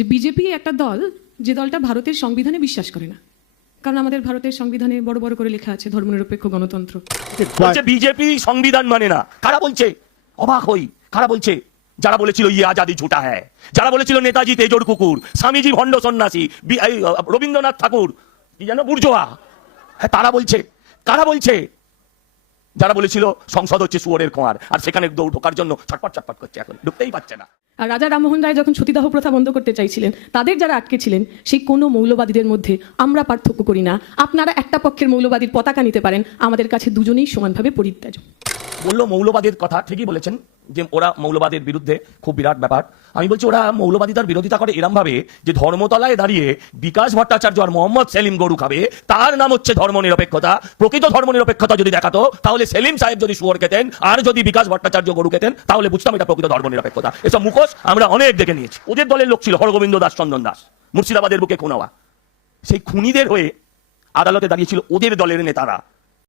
যে বিজেপি একটা দল যে দলটা ভারতের সংবিধানে বিশ্বাস করে না, কারণ আমাদের ভারতের সংবিধানে বড় বড় করে লেখা আছে ধর্মনিরপেক্ষ গণতন্ত্র। বলছে বিজেপি সংবিধান মানে না। কারা বলছে? অবাক হই। কারা বলছে? যারা বলেছিল ইয়ে আজাদি ঝুটা হ্যায়, যারা বলেছিল নেতাজি তেজোর কুকুর, স্বামীজি ভণ্ড সন্ন্যাসী, রবীন্দ্রনাথ ঠাকুর কি যেন বুর্জোয়া, হ্যাঁ তারা বলছে। কারা বলছে? যারা বলেছিল সংসদ হচ্ছে শুয়োরের খোঁয়ার, আর সেখানে ঢোকার জন্য ছটপট ছটপট করছে, এখন ঢুকতেই পারছে না। আর রাজা রামমোহন রায় যখন সতীদাহ প্রথা বন্ধ করতে চাইছিলেন, তাদের যারা আটকে ছিলেন সেই কোনো মৌলবাদীদের মধ্যে আমরা পার্থক্য করি না। আপনারা একটা পক্ষের মৌলবাদীর পতাকা নিতে পারেন, আমাদের কাছে দুজনেই সমানভাবে পরিত্যাজ্য। বললো মৌলবাদের কথা, ঠিকই বলেছেন যে ওরা মৌলবাদের বিরুদ্ধে খুব বিরাট ব্যাপার। আমি বলছি ওরা মৌলবাদিতার বিরোধিতা করে এরম ভাবে যে ধর্মতলায় দাঁড়িয়ে বিকাশ ভট্টাচার্য আর মোহাম্মদ সেলিম গরু খাবে, তার নাম হচ্ছে ধর্মনিরপেক্ষতা। প্রকৃত ধর্মনিরপেক্ষতা যদি দেখাতো, তাহলে সেলিম সাহেব যদি শুয়োর খেতেন আর যদি বিকাশ ভট্টাচার্য গরু খেতেন, তাহলে বুঝতাম এটা প্রকৃত ধর্মনিরপেক্ষতা। এসব মুখোশ আমরা অনেক দেখে নিয়েছি। ওদের দলের লোক ছিল হরগোবিন্দ দাস, চন্দন দাস, মুর্শিদাবাদের বুকে খুন হওয়া। সেই খুনিদের হয়ে আদালতে দাঁড়িয়েছিল ওদের দলের নেতারা।